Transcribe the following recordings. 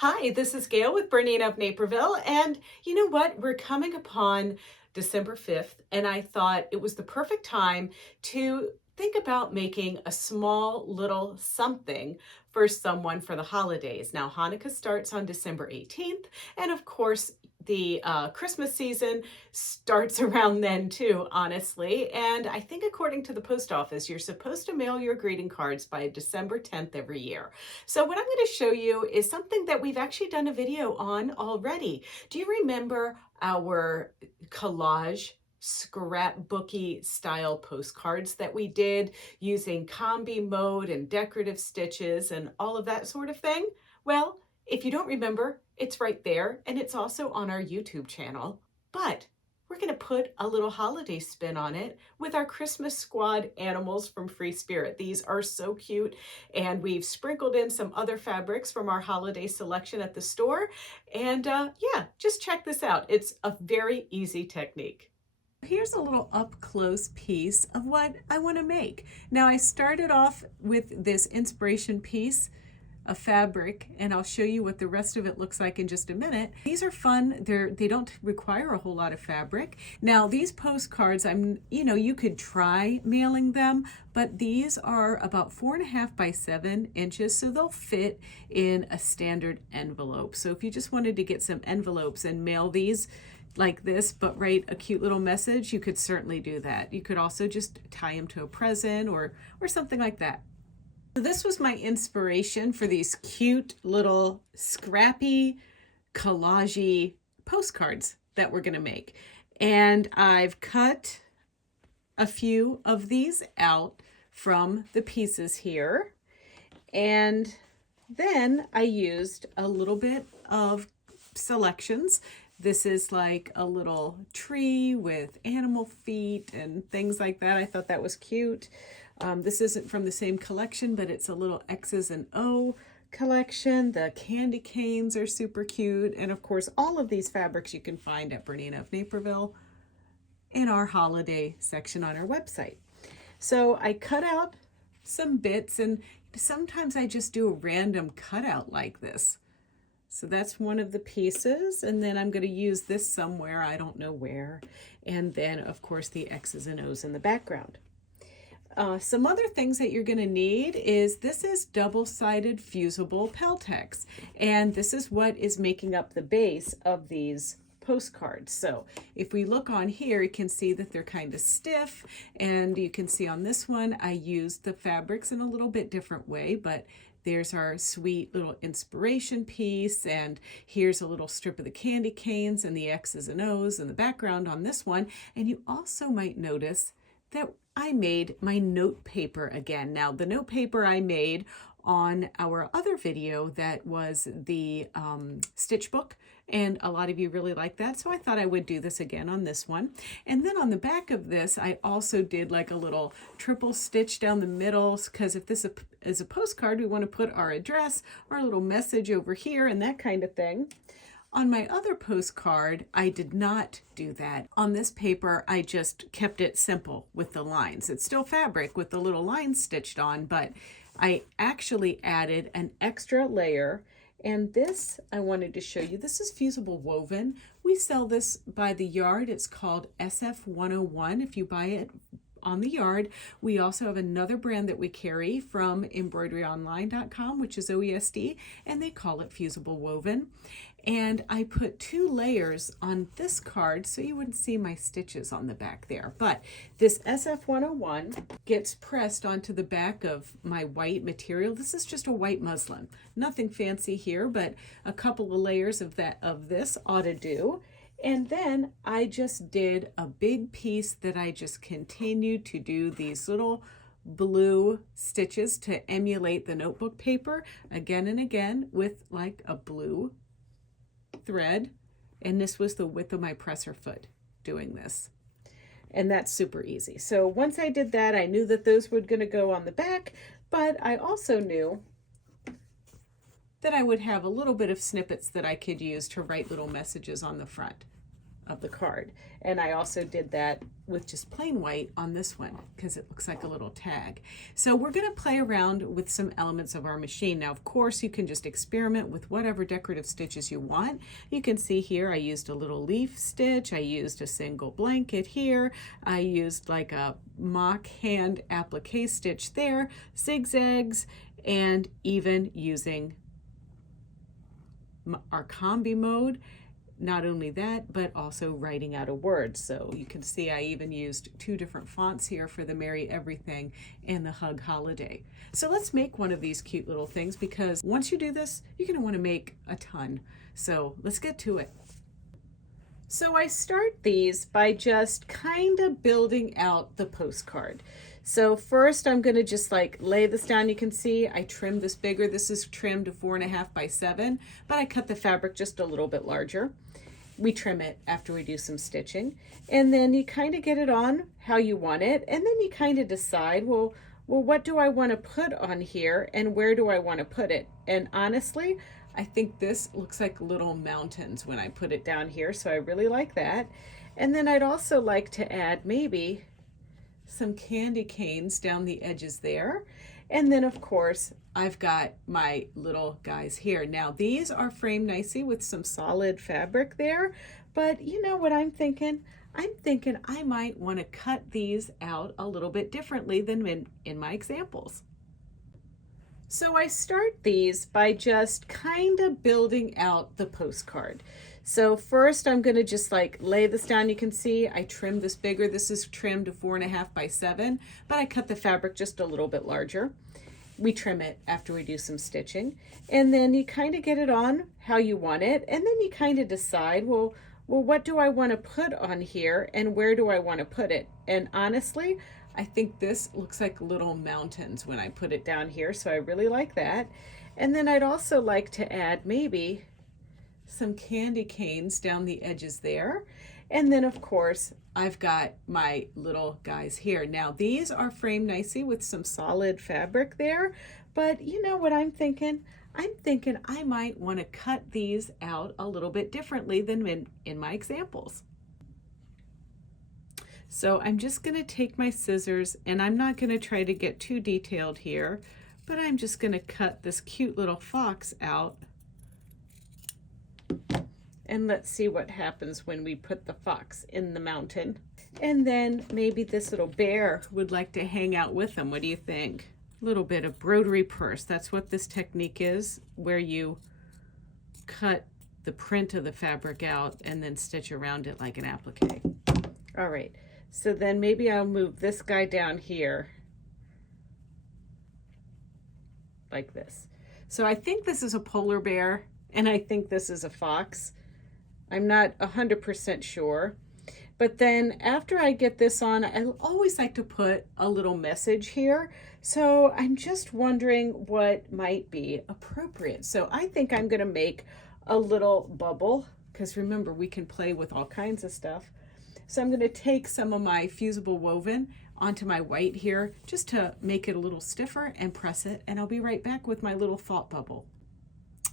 Hi, this is Gayle with BERNINA of Naperville, and you know what? We're coming upon December 5th, and I thought it was the perfect time to think about making a small little something for someone for the holidays. Now, Hanukkah starts on December 18th, and of course, the Christmas season starts around then too, honestly. And I think according to the post office, you're supposed to mail your greeting cards by December 10th every year. So what I'm going to show you is something that we've actually done a video on already. Do you remember our collage scrapbooky style postcards that we did using combi mode and decorative stitches and all of that sort of thing? Well, if you don't remember, it's right there, and it's also on our YouTube channel. But we're going to put a little holiday spin on it with our Christmas Squad animals from Free Spirit. These are so cute, and we've sprinkled in some other fabrics from our holiday selection at the store. And yeah, just check this out. It's a very easy technique. Here's a little up close piece of what I want to make. Now, I started off with this inspiration piece of fabric, and I'll show you what the rest of it looks like in just a minute. These are fun. They don't require a whole lot of fabric. Now, these postcards, you could try mailing them, but these are about 4.5 by 7 inches, so they'll fit in a standard envelope. So if you just wanted to get some envelopes and mail these like this, but write a cute little message, you could certainly do that. You could also just tie them to a present or something like that. So this was my inspiration for these cute little scrappy collagey postcards that we're going to make. And I've cut a few of these out from the pieces here. And then I used a little bit of selections. This is like a little tree with animal feet and things like that. I thought that was cute. This isn't from the same collection, but it's a little X's and O collection. The candy canes are super cute. And of course, all of these fabrics you can find at BERNINA of Naperville in our holiday section on our website. So I cut out some bits, and sometimes I just do a random cutout like this. So that's one of the pieces, and then I'm going to use this somewhere, I don't know where. And then, of course, the X's and O's in the background. Some other things that you're going to need is this is double-sided fusible peltex, and this is what is making up the base of these postcards. So if we look on here, you can see that they're kind of stiff, and you can see on this one I used the fabrics in a little bit different way, but there's our sweet little inspiration piece, and here's a little strip of the candy canes and the X's and O's in the background on this one. And you also might notice that I made my note paper again. Now, the note paper I made on our other video, that was the stitch book, and a lot of you really like that, so I thought I would do this again on this one. And then on the back of this, I also did like a little triple stitch down the middle, because if this is a postcard, we want to put our address, our little message over here, and that kind of thing. On my other postcard, I did not do that. On this paper, I just kept it simple with the lines. It's still fabric with the little lines stitched on, but I actually added an extra layer. And this, I wanted to show you, this is fusible woven. We sell this by the yard. It's called SF101 if you buy it on the yard. We also have another brand that we carry from embroideryonline.com, which is OESD, and they call it fusible woven. And I put 2 layers on this card so you wouldn't see my stitches on the back there. But this SF101 gets pressed onto the back of my white material. This is just a white muslin. Nothing fancy here, but a couple of layers of this ought to do. And then I just did a big piece that I just continued to do these little blue stitches to emulate the notebook paper again and again with like a blue thread. And this was the width of my presser foot doing this. And that's super easy. So once I did that, I knew that those were going to go on the back, but I also knew that I would have a little bit of snippets that I could use to write little messages on the front of the card. And I also did that with just plain white on this one because it looks like a little tag. So we're going to play around with some elements of our machine. Now, of course, you can just experiment with whatever decorative stitches you want. You can see here I used a little leaf stitch. I used a single blanket here. I used like a mock hand applique stitch there, zigzags, and even using our combi mode. Not only that, but also writing out a word. So you can see I even used 2 different fonts here for the Merry Everything and the Hug Holiday. So let's make one of these cute little things, because once you do this, you're going to want to make a ton. So let's get to it. So I start these by just kind of building out the postcard. So first I'm going to just like lay this down. You can see I trimmed this bigger. This is trimmed to 4.5 by 7, but I cut the fabric just a little bit larger. We trim it after we do some stitching, and then you kind of get it on how you want it, and then you kind of decide, well, what do I want to put on here and where do I want to put it? And honestly, I think this looks like little mountains when I put it down here, so I really like that. And then I'd also like to add maybe some candy canes down the edges there. And then of course, I've got my little guys here. Now these are framed nicely with some solid fabric there, but you know what I'm thinking? I'm thinking I might want to cut these out a little bit differently than in my examples. So I start these by just kind of building out the postcard. So first I'm going to just like lay this down. You can see I trimmed this bigger. This is trimmed to 4.5 by 7, but I cut the fabric just a little bit larger. We trim it after we do some stitching, and then you kind of get it on how you want it, and then you kind of decide, well, what do I want to put on here and where do I want to put it? And honestly, I think this looks like little mountains when I put it down here, so I really like that. And then I'd also like to add maybe some candy canes down the edges there. And then of course, I've got my little guys here. Now these are framed nicely with some solid fabric there, but you know what I'm thinking? I'm thinking I might want to cut these out a little bit differently than in my examples. So I'm just going to take my scissors, and I'm not going to try to get too detailed here, but I'm just going to cut this cute little fox out. And let's see what happens when we put the fox in the mountain. And then maybe this little bear would like to hang out with them. What do you think? A little bit of broderie purse. That's what this technique is, where you cut the print of the fabric out and then stitch around it like an applique. All right, so then maybe I'll move this guy down here like this. So I think this is a polar bear, and I think this is a fox. I'm not 100% sure. But then after I get this on, I always like to put a little message here. So I'm just wondering what might be appropriate. So I think I'm going to make a little bubble, because remember, we can play with all kinds of stuff. So I'm going to take some of my fusible woven onto my white here just to make it a little stiffer and press it. And I'll be right back with my little thought bubble.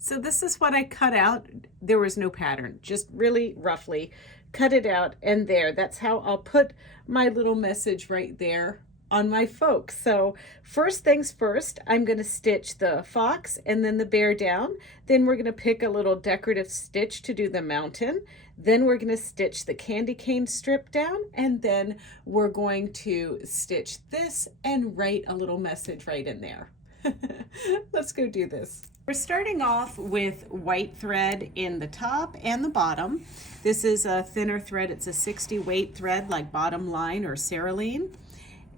So this is what I cut out. There was no pattern, just really roughly cut it out, and there. That's how I'll put my little message right there on my folks. So first things first, I'm going to stitch the fox and then the bear down. Then we're going to pick a little decorative stitch to do the mountain. Then we're going to stitch the candy cane strip down, and then we're going to stitch this and write a little message right in there. Let's go do this. We're starting off with white thread in the top and the bottom. This is a thinner thread. It's a 60 weight thread like bottom line or cerulean.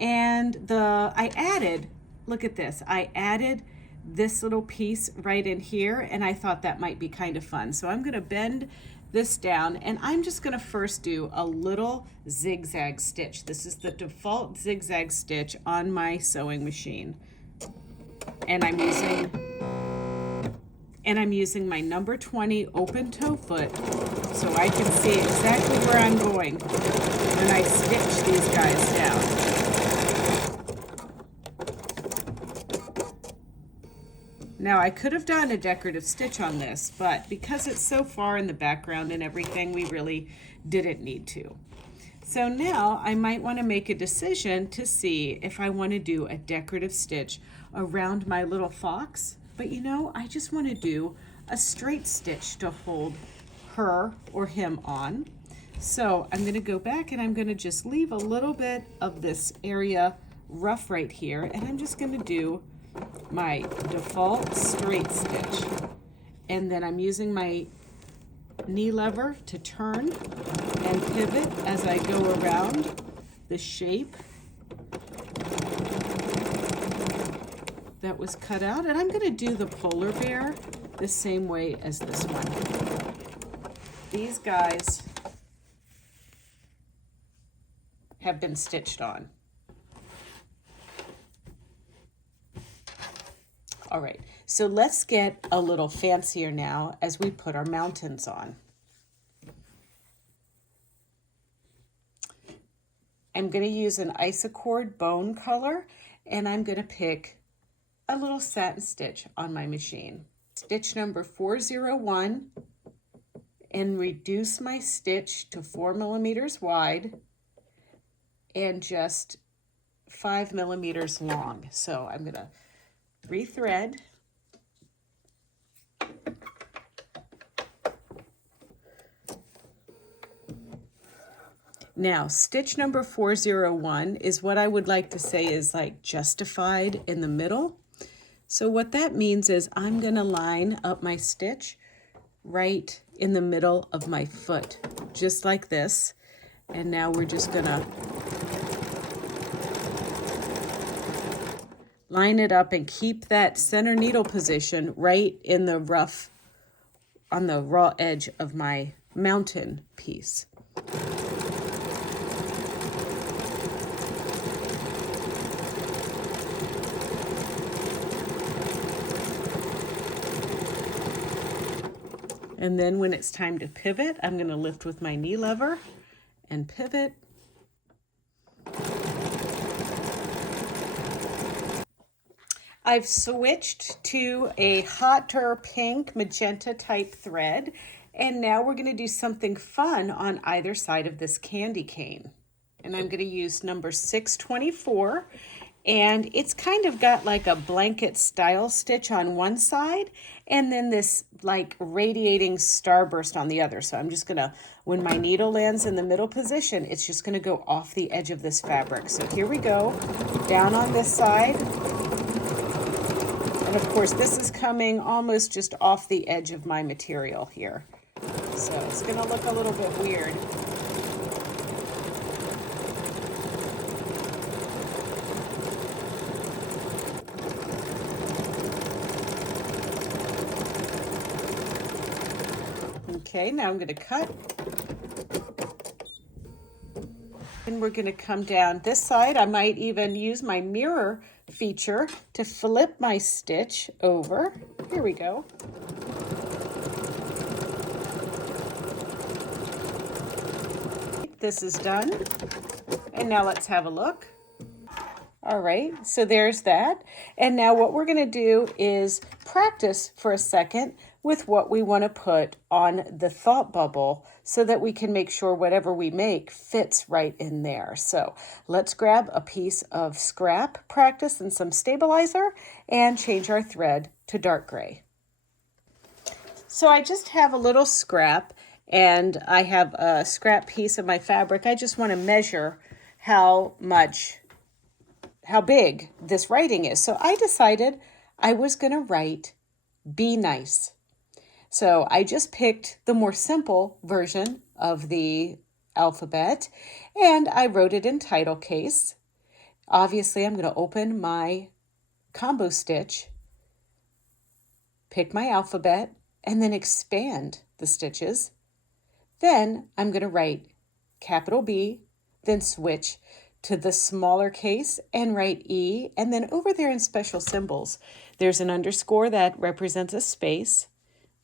And I added, look at this, I added this little piece right in here, and I thought that might be kind of fun. So I'm going to bend this down, and I'm just going to first do a little zigzag stitch. This is the default zigzag stitch on my sewing machine. And I'm using my number 20 open toe foot so I can see exactly where I'm going when I stitch these guys down. Now I could have done a decorative stitch on this, but because it's so far in the background and everything, we really didn't need to. So now I might want to make a decision to see if I want to do a decorative stitch around my little fox. But you know, I just want to do a straight stitch to hold her or him on. So I'm going to go back and I'm going to just leave a little bit of this area rough right here, and I'm just going to do my default straight stitch. And then I'm using my knee lever to turn and pivot as I go around the shape that was cut out. And I'm going to do the polar bear the same way as this one. These guys have been stitched on. All right, so let's get a little fancier now as we put our mountains on. I'm going to use an isocord bone color, and I'm going to pick a little satin stitch on my machine. Stitch number 401, and reduce my stitch to 4 millimeters wide and just 5 millimeters long. So I'm going to rethread. Now, stitch number 401 is what I would like to say is like justified in the middle. So what that means is I'm going to line up my stitch right in the middle of my foot, just like this. And now we're just going to line it up and keep that center needle position right in the rough, on the raw edge of my mountain piece. And then when it's time to pivot, I'm going to lift with my knee lever and pivot. I've switched to a hotter pink magenta type thread, and now we're going to do something fun on either side of this candy cane. And I'm going to use number 624, and it's kind of got like a blanket style stitch on one side and then this like radiating starburst on the other. So I'm just going to, when my needle lands in the middle position, it's just going to go off the edge of this fabric. So here we go, down on this side. And of course, this is coming almost just off the edge of my material here. So it's going to look a little bit weird. Okay, now I'm going to cut. And we're going to come down this side. I might even use my mirror feature to flip my stitch over. Here we go. This is done. And now let's have a look. All right, so there's that. And now what we're going to do is practice for a second with what we want to put on the thought bubble so that we can make sure whatever we make fits right in there. So let's grab a piece of scrap, practice, and some stabilizer, and change our thread to dark gray. So I just have a little scrap, and I have a scrap piece of my fabric. I just want to measure how big this writing is. So I decided I was going to write "Be Nice." So I just picked the more simple version of the alphabet, and I wrote it in title case. Obviously, I'm going to open my combo stitch, pick my alphabet, and then expand the stitches. Then I'm going to write capital B, then switch to the smaller case and write E, and then over there in special symbols, there's an underscore that represents a space.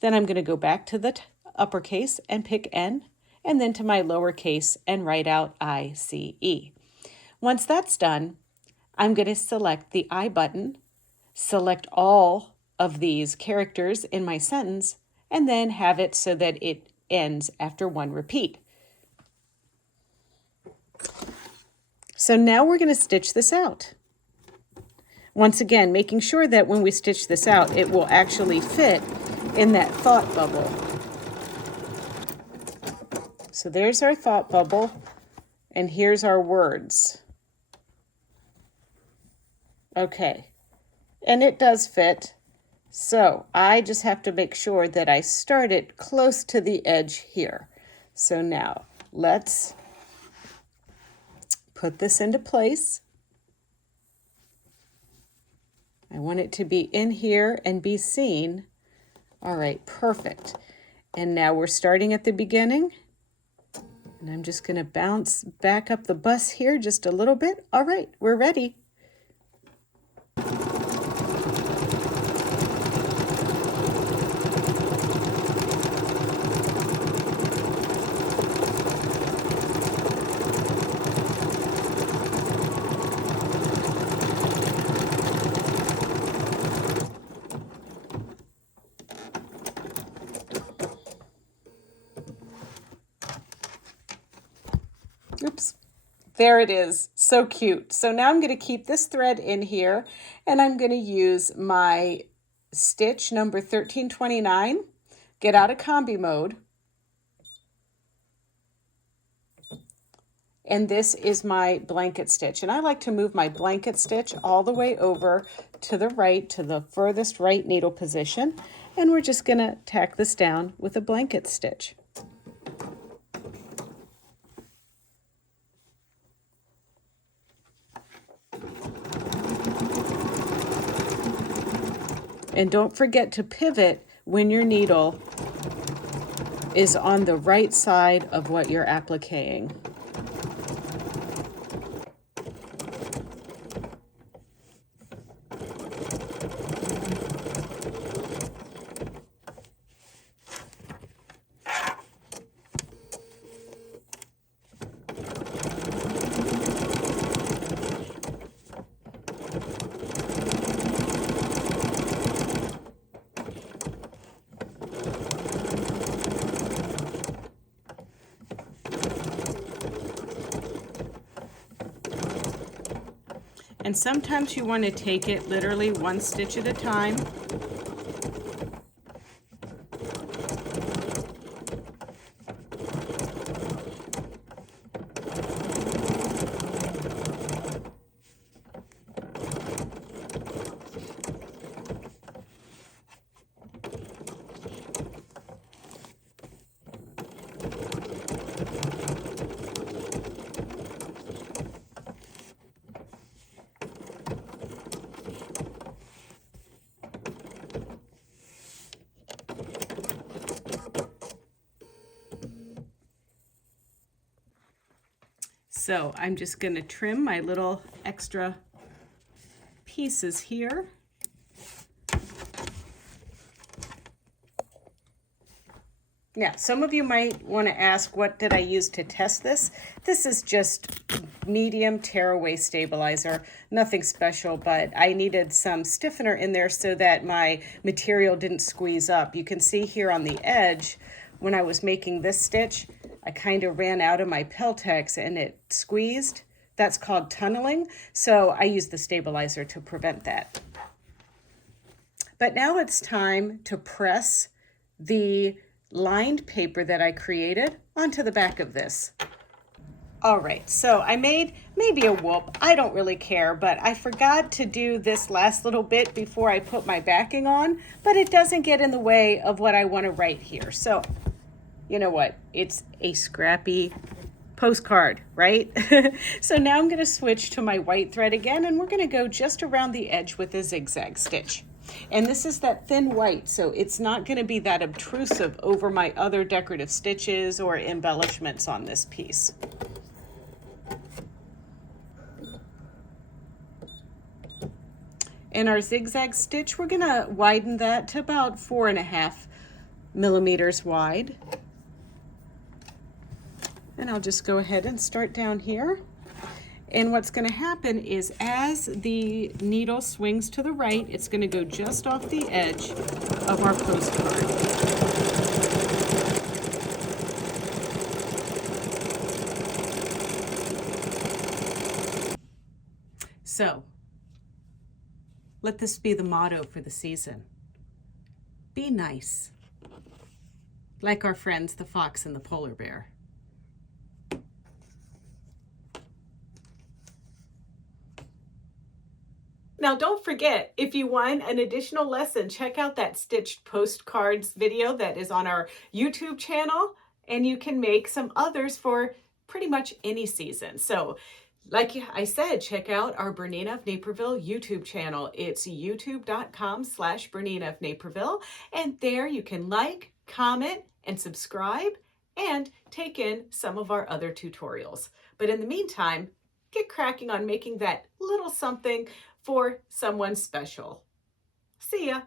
Then I'm going to go back to the uppercase and pick N, and then to my lowercase and write out ICE. Once that's done, I'm going to select the I button, select all of these characters in my sentence and then have it so that it ends after one repeat. So now we're going to stitch this out. Once again, making sure that when we stitch this out, it will actually fit in that thought bubble. So there's our thought bubble, and here's our words. Okay, and it does fit. So I just have to make sure that I start it close to the edge here. So now let's put this into place. I want it to be in here and be seen. All right, perfect. And now we're starting at the beginning. And I'm just going to bounce back up the bus here just a little bit. All right, we're ready. Oops, there it is. So cute. So now I'm going to keep this thread in here, and I'm going to use my stitch number 1329, get out of combi mode, and this is my blanket stitch. And I like to move my blanket stitch all the way over to the right, to the furthest right needle position, and we're just going to tack this down with a blanket stitch. And don't forget to pivot when your needle is on the right side of what you're appliquing. And sometimes you want to take it literally one stitch at a time. So I'm just going to trim my little extra pieces here. Now, some of you might want to ask, what did I use to test this? This is just medium tearaway stabilizer, nothing special, but I needed some stiffener in there so that my material didn't squeeze up. You can see here on the edge, when I was making this stitch, I kind of ran out of my peltex and it squeezed. That's called tunneling. So I used the stabilizer to prevent that. But now it's time to press the lined paper that I created onto the back of this. All right, so I made maybe a whoop. I don't really care, but I forgot to do this last little bit before I put my backing on, but it doesn't get in the way of what I want to write here. So you know what? It's a scrappy postcard, right? So now I'm going to switch to my white thread again, and we're going to go just around the edge with a zigzag stitch. And this is that thin white, so it's not going to be that obtrusive over my other decorative stitches or embellishments on this piece. And our zigzag stitch, we're going to widen that to about 4.5 millimeters wide. And I'll just go ahead and start down here. And what's going to happen is as the needle swings to the right, it's going to go just off the edge of our postcard. So, let this be the motto for the season. Be nice, like our friends the fox and the polar bear. Now, don't forget, if you want an additional lesson, check out that stitched postcards video that is on our YouTube channel, and you can make some others for pretty much any season. So, like I said, check out our Bernina of Naperville YouTube channel. It's youtube.com/Bernina of Naperville, and there you can like, comment, and subscribe, and take in some of our other tutorials. But in the meantime, get cracking on making that little something for someone special. See ya.